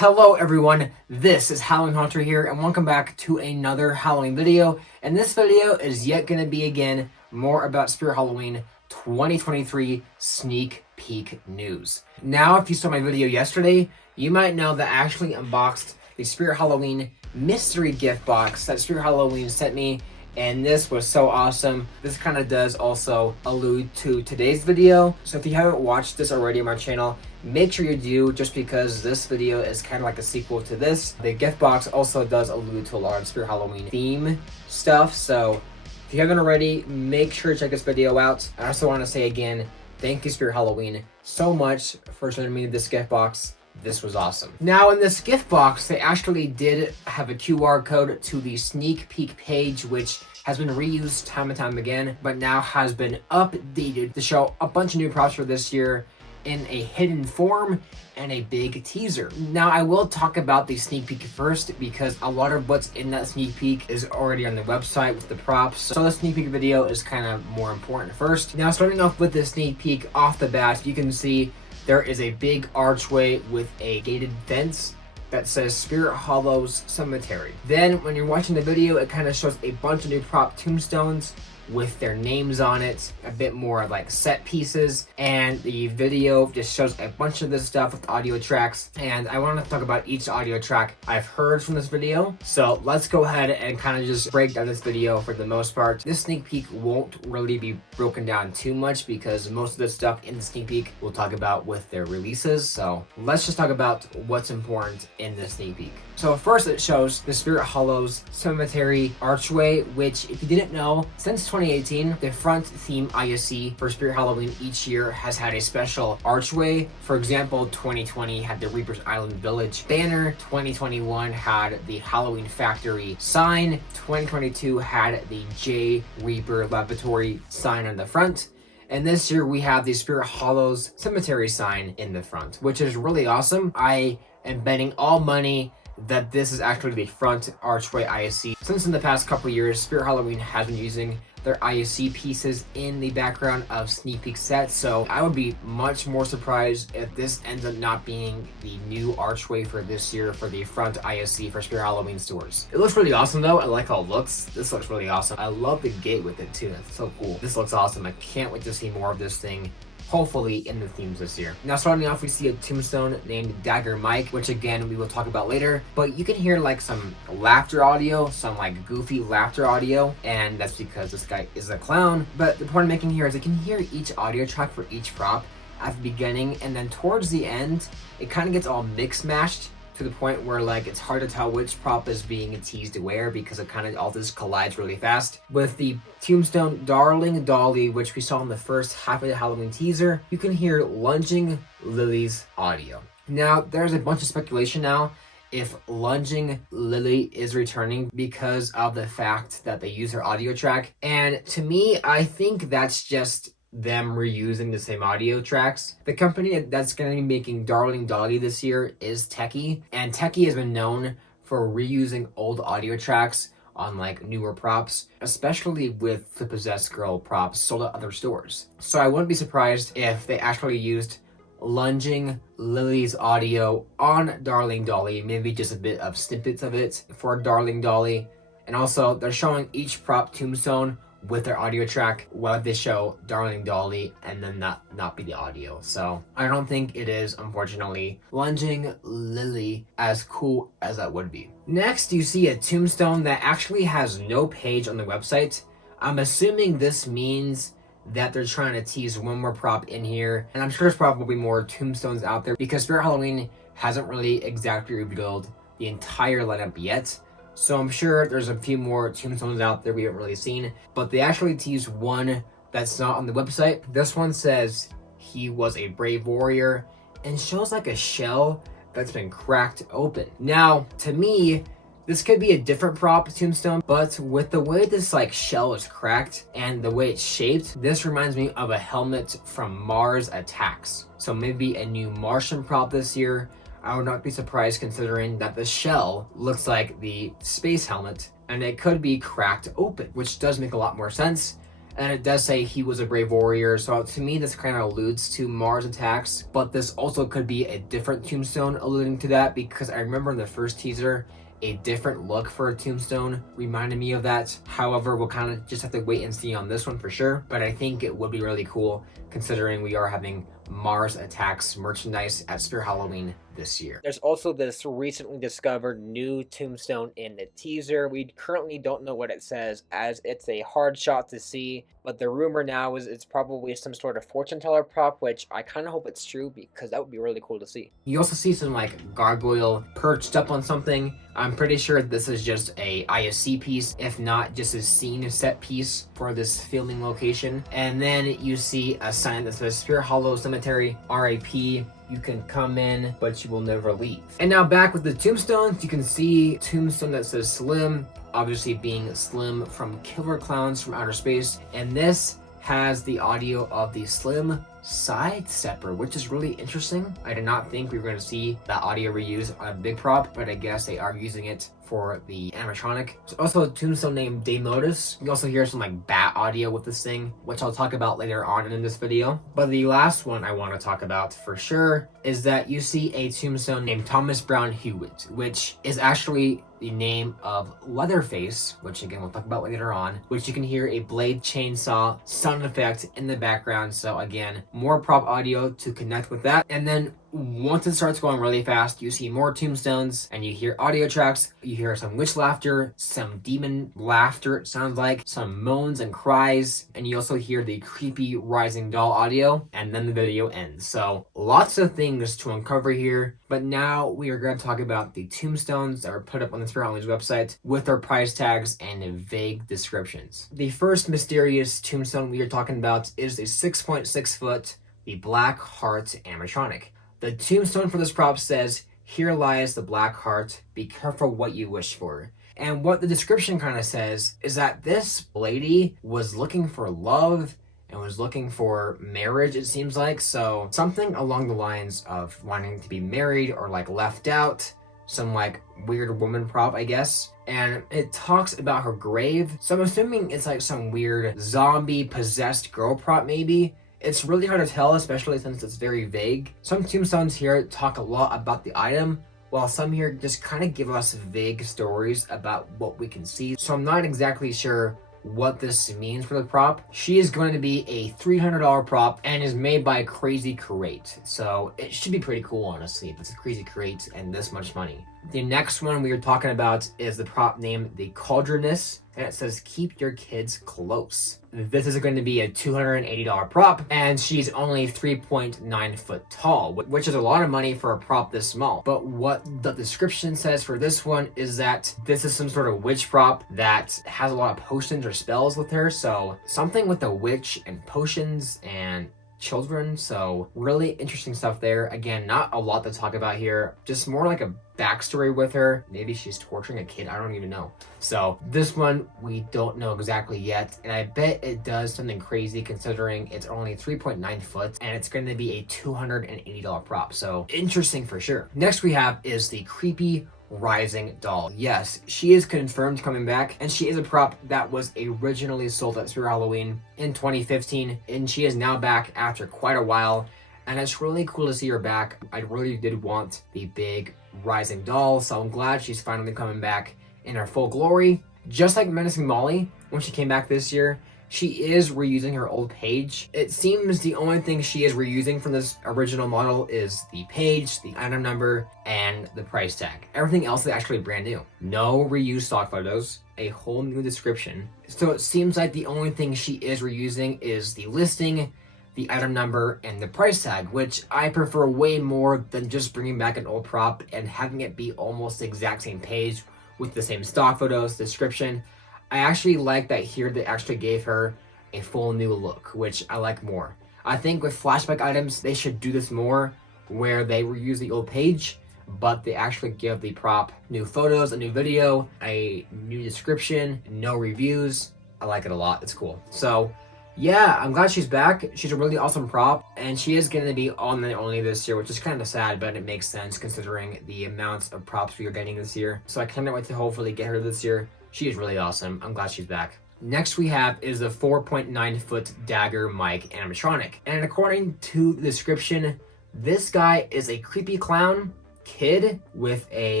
Hello everyone, this is Halloween Hunter here and welcome back to another Halloween video. And this video is yet going to be again more about Spirit Halloween 2023 sneak peek news. Now if you saw my video yesterday, you might know that I actually unboxed the Spirit Halloween mystery gift box that Spirit Halloween sent me. And this was so awesome. This kind of does also allude to today's video. So if you haven't watched this already on my channel, make sure you do, just because this video is kind of like a sequel to this. The gift box also does allude to a lot of Spirit Halloween theme stuff. So if you haven't already, make sure to check this video out. I also want to say again, thank you Spirit Halloween so much for sending me this gift box. This was awesome. Now in this gift box, they actually did have a QR code to the sneak peek page, which has been reused time and time again, but now has been updated to show a bunch of new props for this year in a hidden form and a big teaser. Now I will talk about the sneak peek first because a lot of what's in that sneak peek is already on the website with the props. So the sneak peek video is kind of more important first. Now starting off with the sneak peek off the bat, you can see there is a big archway with a gated fence that says Spirit Hallows Cemetery. Then when you're watching the video, it kind of shows a bunch of new prop tombstones with their names on it, a bit more like set pieces, and the video just shows a bunch of this stuff with audio tracks. And I want to talk about each audio track I've heard from this video. So let's go ahead and kind of just break down this video for the most part. This sneak peek won't really be broken down too much because most of the stuff in the sneak peek we'll talk about with their releases. So let's just talk about what's important in the sneak peek. So first it shows the Spirit Hallows Cemetery archway, which if you didn't know, since 2018, the front theme ISC for Spirit Halloween each year has had a special archway. For example, 2020 had the Reaper's Island Village banner, 2021 had the Halloween Factory sign, 2022 had the J Reaper Laboratory sign on the front. And this year we have the Spirit Hallows Cemetery sign in the front, which is really awesome. I am betting all money that this is actually the front archway ISC. Since in the past couple years, Spirit Halloween has been using their ISC pieces in the background of sneak peek sets, so I would be much more surprised if this ends up not being the new archway for this year for the front ISC for Spirit Halloween stores. It looks really awesome though. I like how it looks. This looks really awesome. I love the gate with it too. That's so cool. This looks awesome. I can't wait to see more of this thing, hopefully in the themes this year. Now starting off, we see a tombstone named Dagger Mike, which again we will talk about later, but you can hear like some laughter audio, some like goofy laughter audio, and that's because this guy is a clown. But the point I'm making here is you can hear each audio track for each prop at the beginning, and then towards the end it kind of gets all mix mashed to the point where like it's hard to tell which prop is being teased where because it kind of all this collides really fast. With the tombstone Darling Dolly, which we saw in the first half of the Halloween teaser, you can hear Lunging Lily's audio. Now there's a bunch of speculation now if Lunging Lily is returning because of the fact that they use her audio track, and to me I think that's just them reusing the same audio tracks. The company that's going to be making Darling Dolly this year is Techie, and Techie has been known for reusing old audio tracks on like newer props, especially with the Possessed Girl props sold at other stores. So I wouldn't be surprised if they actually used Lunging Lily's audio on Darling Dolly, maybe just a bit of snippets of it for Darling Dolly. And also they're showing each prop tombstone with their audio track while they show Darling Dolly and then not be the audio. So I don't think it is, unfortunately, Lunging Lily as cool as that would be. Next, you see a tombstone that actually has no page on the website. I'm assuming this means that they're trying to tease one more prop in here, and I'm sure there's probably more tombstones out there because Spirit Halloween hasn't really exactly revealed the entire lineup yet. So I'm sure there's a few more tombstones out there we haven't really seen, but they actually teased one that's not on the website. This one says he was a brave warrior and shows like a shell that's been cracked open. Now, to me, this could be a different prop tombstone, but with the way this like shell is cracked and the way it's shaped, this reminds me of a helmet from Mars Attacks. So maybe a new Martian prop this year. I would not be surprised considering that the shell looks like the space helmet and it could be cracked open, which does make a lot more sense, And it does say he was a brave warrior, so to me this kind of alludes to Mars attacks, but this also could be a different tombstone alluding to that, because I remember in the first teaser a different look for a tombstone reminded me of that. However, we'll kind of just have to wait and see on this one for sure, but I think it would be really cool considering we are having Mars attacks merchandise at Spirit Halloween this year. There's also this recently discovered new tombstone in the teaser. We currently don't know what it says, as it's a hard shot to see, but the rumor now is it's probably some sort of fortune teller prop, which I kind of hope it's true because that would be really cool to see. You also see some like gargoyle perched up on something. I'm pretty sure this is just a ISC piece, if not just a scene set piece for this filming location. And then you see a sign that says Spirit Hollow Cemetery, RIP. You can come in, but you will never leave. And now back with the tombstones, you can see tombstone that says Slim, obviously being Slim from Killer Clowns from Outer Space. And this has the audio of the Slim Sidestepper, which is really interesting. I did not think we were going to see that audio reused on a big prop, but I guess they are using it for the animatronic. There's also a tombstone named Day Lotus. You can also hear some like bat audio with this thing, which I'll talk about later on in this video. But the last one I want to talk about for sure is that you see a tombstone named Thomas Brown Hewitt, which is actually the name of Leatherface, which again we'll talk about later on, which you can hear a blade chainsaw sound effect in the background. So again, more prop audio to connect with that. And then once it starts going really fast, you see more tombstones and you hear audio tracks. You hear some witch laughter, some demon laughter, it sounds like, some moans and cries, and you also hear the creepy rising doll audio, and then the video ends. So lots of things to uncover here, but now we are going to talk about the tombstones that were put up on the Spirit Halloween's website with their price tags and vague descriptions. The first mysterious tombstone we are talking about is the 6.6 foot, the Black Heart animatronic. The tombstone for this prop says, "Here lies the black heart, be careful what you wish for." And what the description kind of says is that this lady was looking for love and was looking for marriage, it seems like. So something along the lines of wanting to be married or like left out, some like weird woman prop, I guess. And it talks about her grave. So I'm assuming it's like some weird zombie possessed girl prop maybe. It's really hard to tell, especially since it's very vague. Some tombstones here talk a lot about the item, while some here just kind of give us vague stories about what we can see. So I'm not exactly sure what this means for the prop. She is going to be a $300 prop and is made by Crazy Crate. So it should be pretty cool, honestly, if it's a Crazy Crate and this much money. The next one we are talking about is the prop named the Cauldroness, and it says, "Keep your kids close." This is going to be a $280 prop, and she's only 3.9 foot tall, which is a lot of money for a prop this small. But what the description says for this one is that this is some sort of witch prop that has a lot of potions or spells with her, so something with the witch and potions and children, so really interesting stuff there. Again, not a lot to talk about here, just more like a backstory with her. Maybe she's torturing a kid, I don't even know. So this one we don't know exactly yet, and I bet it does something crazy considering it's only 3.9 foot and it's going to be a $280 prop, so interesting for sure. Next we have is the creepy rising doll. Yes, she is confirmed coming back, and she is a prop that was originally sold at Spirit Halloween in 2015, and she is now back after quite a while, and it's really cool to see her back. I really did want the big rising doll, so I'm glad she's finally coming back in her full glory. Just like Menacing Molly, when she came back this year, she is reusing her old page. It seems the only thing she is reusing from this original model is the page, the item number, and the price tag. Everything else is actually brand new. No reused stock photos, a whole new description. So it seems like the only thing she is reusing is the listing, the item number, and the price tag, which I prefer way more than just bringing back an old prop and having it be almost the exact same page with the same stock photos, description. I actually like that here they actually gave her a full new look, which I like more. I think with flashback items, they should do this more, where they reuse the old page, but they actually give the prop new photos, a new video, a new description, no reviews. I like it a lot, it's cool. So yeah, I'm glad she's back. She's a really awesome prop, and she is going to be on the only this year, which is kind of sad, but it makes sense considering the amounts of props we are getting this year. So I cannot wait to hopefully get her this year. She is really awesome. I'm glad she's back. Next we have is the 4.9-foot Dagger Mike animatronic. And according to the description, this guy is a creepy clown kid with a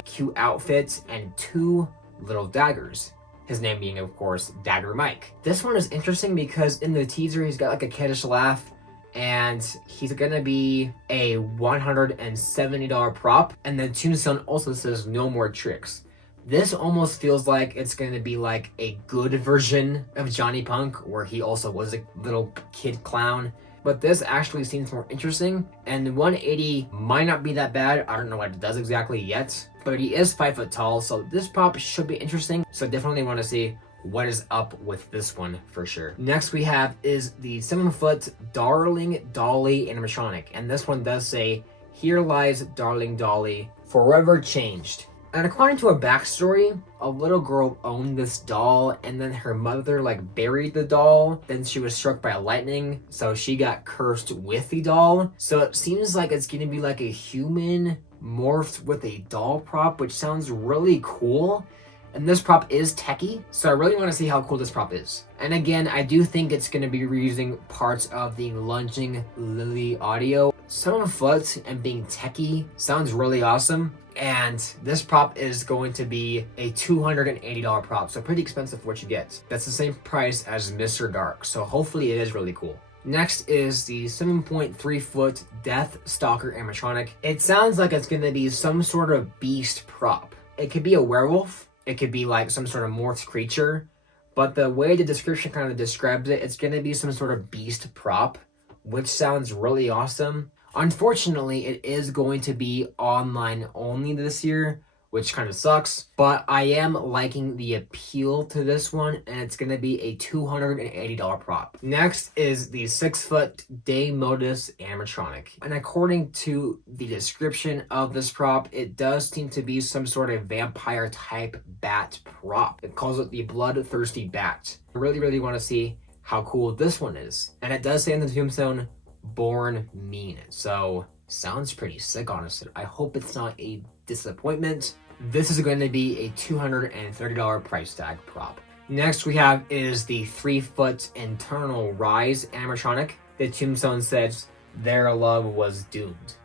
cute outfit and 2 little daggers. His name being, of course, Dagger Mike. This one is interesting because in the teaser, he's got like a kiddish laugh, and he's gonna be a $170 prop. And the tombstone also says no more tricks. This almost feels like it's going to be like a good version of Johnny Punk, where he also was a little kid clown. But this actually seems more interesting, and the 180 might not be that bad. I don't know what it does exactly yet, but he is 5 foot tall, so this prop should be interesting. So definitely want to see what is up with this one for sure. Next we have is the 7-foot Darling Dolly animatronic, and this one does say, "Here lies Darling Dolly, forever changed." And according to a backstory, a little girl owned this doll, and then her mother like buried the doll. Then she was struck by lightning, so she got cursed with the doll. So it seems like it's gonna be like a human morphed with a doll prop, which sounds really cool. And this prop is techie, so I really want to see how cool this prop is. And again, I do think it's going to be reusing parts of the Lunging Lily audio. 7 foot and being techie sounds really awesome. And this prop is going to be a $280 prop, so pretty expensive for what you get. That's the same price as Mr. Dark, so hopefully it is really cool. Next is the 7.3-foot Death Stalker animatronic. It sounds like it's going to be some sort of beast prop. It could be a werewolf. It could be like some sort of morphed creature, but the way the description kind of describes it, it's going to be some sort of beast prop, which sounds really awesome. Unfortunately, it is going to be online only this year, which kind of sucks, but I am liking the appeal to this one, and it's going to be a $280 prop. Next is the 6-foot Day Modus animatronic, and according to the description of this prop, it does seem to be some sort of vampire type bat prop. It calls it the Bloodthirsty Bat. I really want to see how cool this one is, and it does say in the tombstone, "Born Mean," so sounds pretty sick, honestly. I hope it's not a disappointment. This is going to be a $230 price tag prop. Next we have is the 3-foot Internal Rise animatronic. The tombstone says, "Their love was doomed."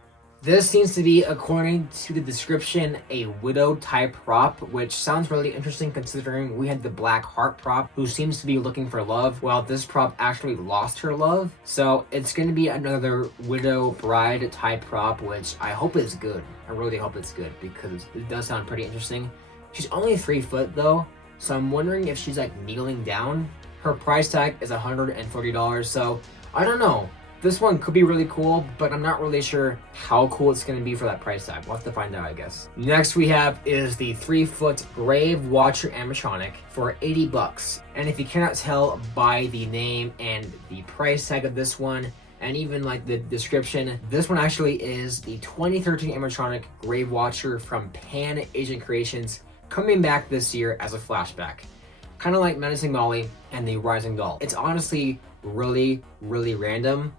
This seems to be, according to the description, a widow type prop, which sounds really interesting considering we had the Black Heart prop, who seems to be looking for love, while this prop actually lost her love. So it's going to be another widow bride type prop, which I hope is good. I really hope it's good because it does sound pretty interesting. She's only 3 foot though, so I'm wondering if she's like kneeling down. Her price tag is $140, so I don't know. This one could be really cool, but I'm not really sure how cool it's going to be for that price tag. We'll have to find out, I guess. Next we have is the 3-foot Grave Watcher animatronic for $80. And if you cannot tell by the name and the price tag of this one, and even like the description, this one actually is the 2013 animatronic Grave Watcher from Pan Asian Creations, coming back this year as a flashback. Kind of like Menacing Molly and the Rising Doll. It's honestly really random,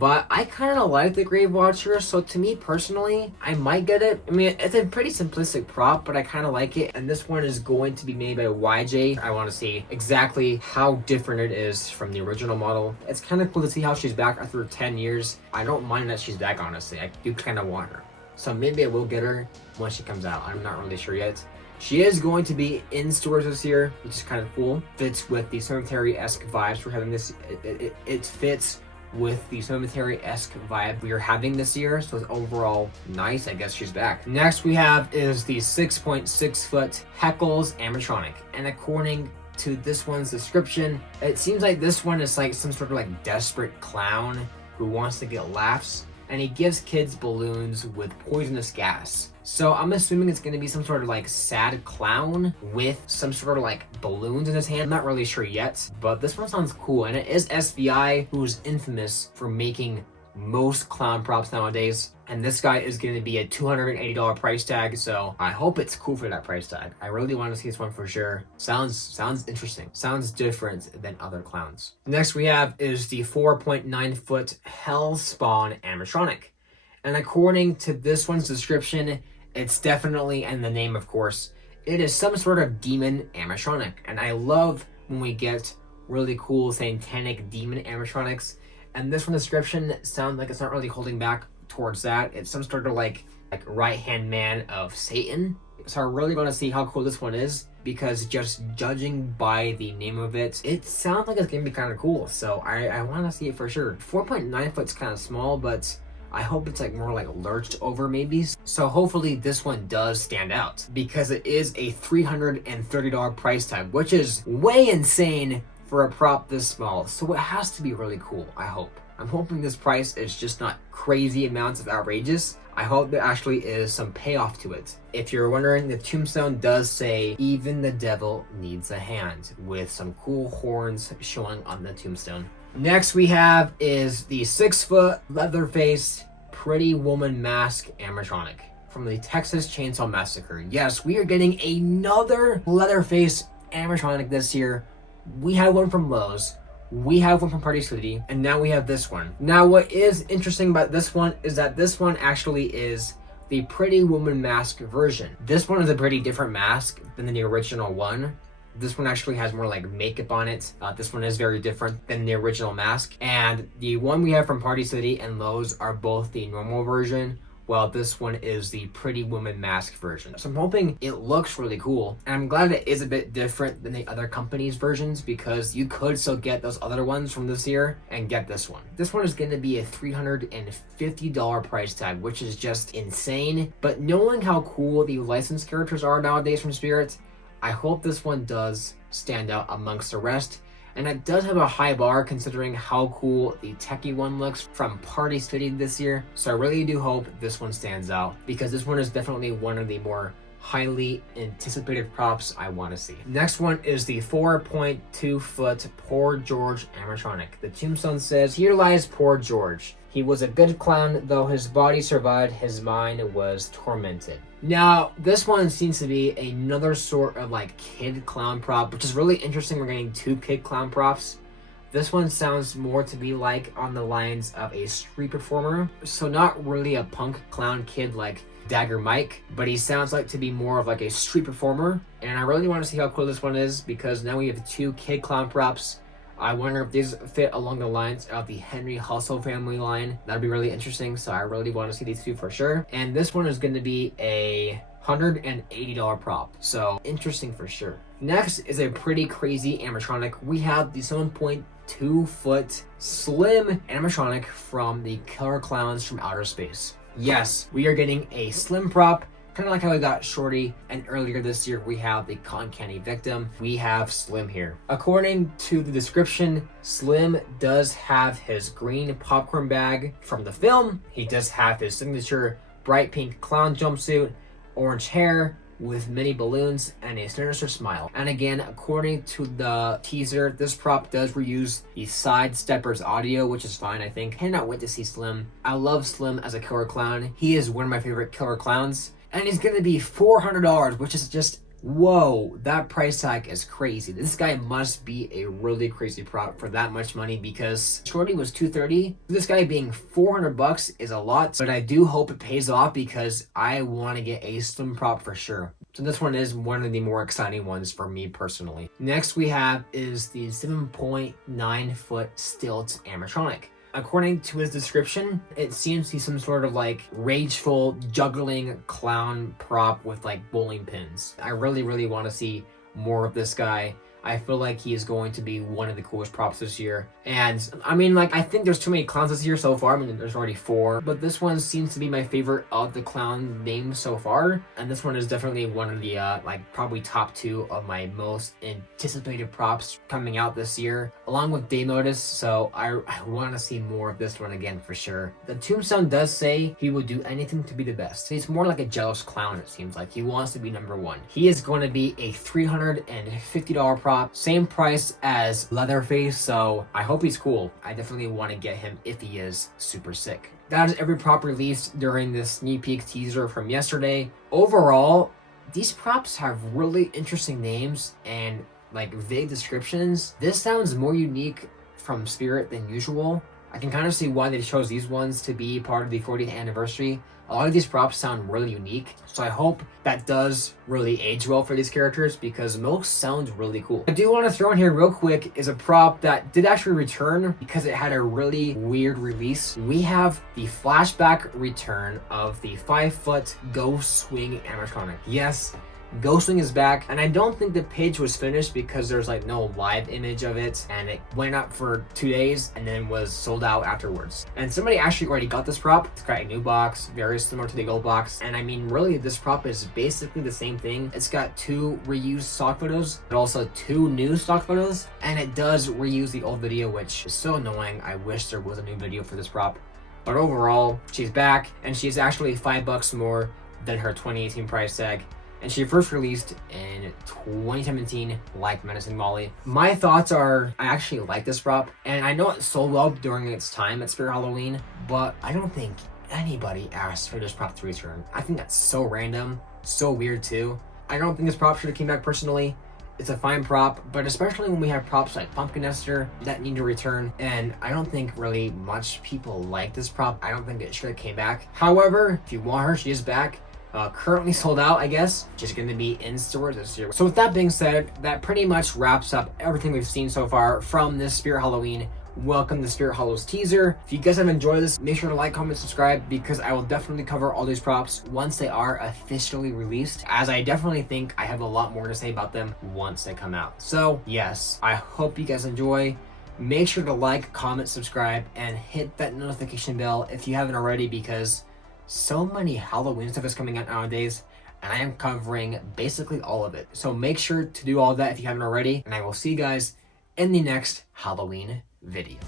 but I kind of like the Grave Watcher, so to me personally, I might get it. I mean, it's a pretty simplistic prop, but I kind of like it, and this one is going to be made by YJ. I want to see exactly how different it is from the original model. It's kind of cool to see how she's back after 10 years. I don't mind that she's back, honestly. I do kind of want her. So maybe I will get her once she comes out. I'm not really sure yet. She is going to be in stores this year, which is kind of cool. Fits with the cemetery-esque vibes we're having this. It fits with the cemetery-esque vibe we are having this year, so it's overall nice. I guess she's back. Next we have is the 6.6-foot Heckles animatronic, and according to this one's description, it seems like this one is like some sort of like desperate clown who wants to get laughs, and he gives kids balloons with poisonous gas. So I'm assuming it's going to be some sort of like sad clown with some sort of like balloons in his hand. I'm not really sure yet, but this one sounds cool. And it is SBI, who's infamous for making most clown props nowadays. And this guy is going to be a $280 price tag, so I hope it's cool for that price tag. I really want to see this one for sure. Sounds interesting. Sounds different than other clowns. Next we have is the 4.9-foot Hellspawn animatronic. And according to this one's description, it's definitely, and the name of course, It is some sort of demon animatronic, and I love when we get really cool satanic demon animatronics. And this one description sounds like it's not really holding back towards that. It's some sort of like right-hand man of Satan. So I really want to see how cool this one is, because just judging by the name of it, it sounds like it's gonna be kind of cool. So I want to see it for sure. 4.9 foot's kind of small, but I hope it's like more like lurched over maybe. So hopefully this one does stand out, because it is a $330 price tag, which is way insane for a prop this small. So it has to be really cool, I hope. I'm hoping this price is just not crazy amounts of outrageous. I hope there actually is some payoff to it. If you're wondering, the tombstone does say, even the devil needs a hand, with some cool horns showing on the tombstone. Next we have is the 6-foot leather-faced pretty woman mask animatronic from the Texas Chainsaw Massacre. Yes, we are getting another leather-faced animatronic this year. We had one from Lowe's, we have one from Party City, and now we have this one. Now what is interesting about this one is that this one actually is the Pretty Woman mask version. This one is a pretty different mask than the original one. This one actually has more like makeup on it. This one is very different than the original mask. And the one we have from Party City and Lowe's are both the normal version, while this one is the Pretty Woman mask version. So I'm hoping it looks really cool. And I'm glad it is a bit different than the other companies' versions, because you could still get those other ones from this year and get this one. This one is going to be a $350 price tag, which is just insane. But knowing how cool the licensed characters are nowadays from Spirit, I hope this one does stand out amongst the rest. And it does have a high bar considering how cool the techie one looks from Party City this year. So I really do hope this one stands out, because this one is definitely one of the more highly anticipated props I want to see. Next one is the 4.2 foot Poor George animatronic. The tombstone says, here lies poor George. He was a good clown, though his body survived, his mind was tormented. Now, this one seems to be another sort of like kid clown prop, which is really interesting. We're getting two kid clown props. This one sounds more to be like on the lines of a street performer. So not really a punk clown kid like Dagger Mike, but he sounds like to be more of like a street performer. And I really want to see how cool this one is, because now we have two kid clown props. I wonder if these fit along the lines of the Henry Hustle family line. That'd be really interesting, so I really want to see these two for sure. And this one is going to be a $180 prop, so interesting for sure. Next is a pretty crazy animatronic. We have the 7.2 foot slim animatronic from the Killer Clowns from Outer Space. Yes, we are getting a slim prop, kind of like how we got Shorty, and earlier this year we have the Cotton Candy victim. We have Slim here. According to the description, Slim does have his green popcorn bag from the film. He does have his signature bright pink clown jumpsuit, orange hair with mini balloons, and a sinister smile. And again, according to the teaser, this prop does reuse the Side Steppers audio, which is fine, I think. Cannot wait to see Slim. I love Slim as a killer clown. He is one of my favorite killer clowns. And he's gonna be $400, which is just, whoa, that price tag is crazy. This guy must be a really crazy prop for that much money, because Shorty was $230. This guy being $400 is a lot, but I do hope it pays off, because I want to get a slim prop for sure. So this one is one of the more exciting ones for me personally. Next we have is the 7.9 foot Stilt animatronic. According to his description, it seems he's some sort of like rageful juggling clown prop with like bowling pins. I really want to see more of this guy. I feel like he is going to be one of the coolest props this year. And I mean, like, I think there's too many clowns this year so far. I mean, there's already 4, but this one seems to be my favorite of the clown names so far. And this one is definitely one of the, like, probably top 2 of my most anticipated props coming out this year, along with Day Modus. So I want to see more of this one again for sure. The tombstone does say he would do anything to be the best. He's more like a jealous clown, it seems like. He wants to be number 1. He is going to be a $350 prop. Same price as Leatherface, so I hope he's cool. I definitely want to get him if he is super sick. That is every prop released during this sneak peek teaser from yesterday. Overall, these props have really interesting names and like vague descriptions. This sounds more unique from Spirit than usual. I can kind of see why they chose these ones to be part of the 40th anniversary. A lot of these props sound really unique, so I hope that does really age well for these characters because most sounds really cool. I do want to throw in here real quick is a prop that did actually return because it had a really weird release. We have the flashback return of the 5-foot Ghost Swing animatronic. Yes, Ghost Swing is back, and I don't think the page was finished because there's like no live image of it, and it went up for 2 days and then was sold out afterwards. And somebody actually already got this prop. It's got a new box, very similar to the old box, and I mean really this prop is basically the same thing. It's got 2 reused stock photos, but also 2 new stock photos, and it does reuse the old video, which is so annoying. I wish there was a new video for this prop. But overall, she's back, and she's actually $5 more than her 2018 price tag. And she first released in 2017 like Menacing Molly. My thoughts are, I actually like this prop, and I know it sold well during its time at Spirit Halloween, but I don't think anybody asked for this prop to return. I think that's so random, so weird too. I don't think this prop should have came back personally. It's a fine prop, but especially when we have props like Pumpkin Nester that need to return, and I don't think really much people like this prop. I don't think it should have came back. However, if you want her, she is back. Currently sold out, I guess. Just going to be in stores this year. So with that being said, that pretty much wraps up everything we've seen so far from this Spirit Halloween Welcome to Spirit Hallows teaser. If you guys have enjoyed this, make sure to like, comment, subscribe, because I will definitely cover all these props once they are officially released, as I definitely think I have a lot more to say about them once they come out. So yes, I hope you guys enjoy. Make sure to like, comment, subscribe, and hit that notification bell if you haven't already, because so many Halloween stuff is coming out nowadays, and I am covering basically all of it. So make sure to do all that if you haven't already, and I will see you guys in the next Halloween video.